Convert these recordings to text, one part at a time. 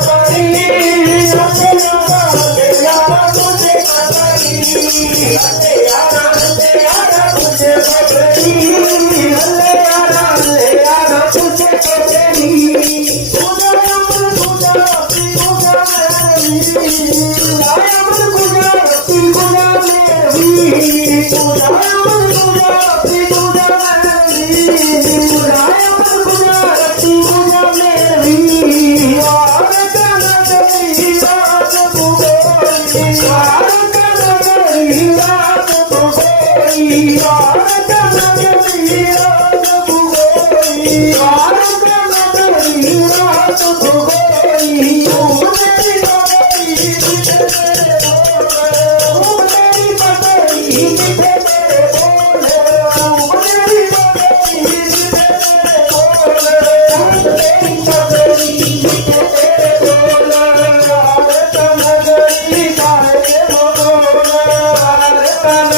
Thank you. Santa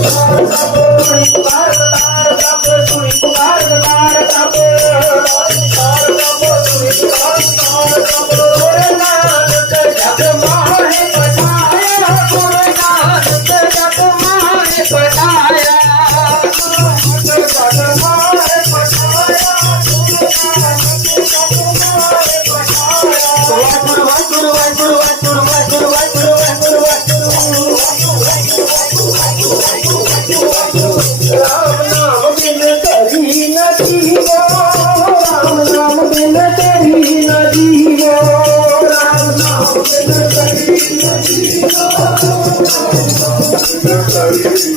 Let's go.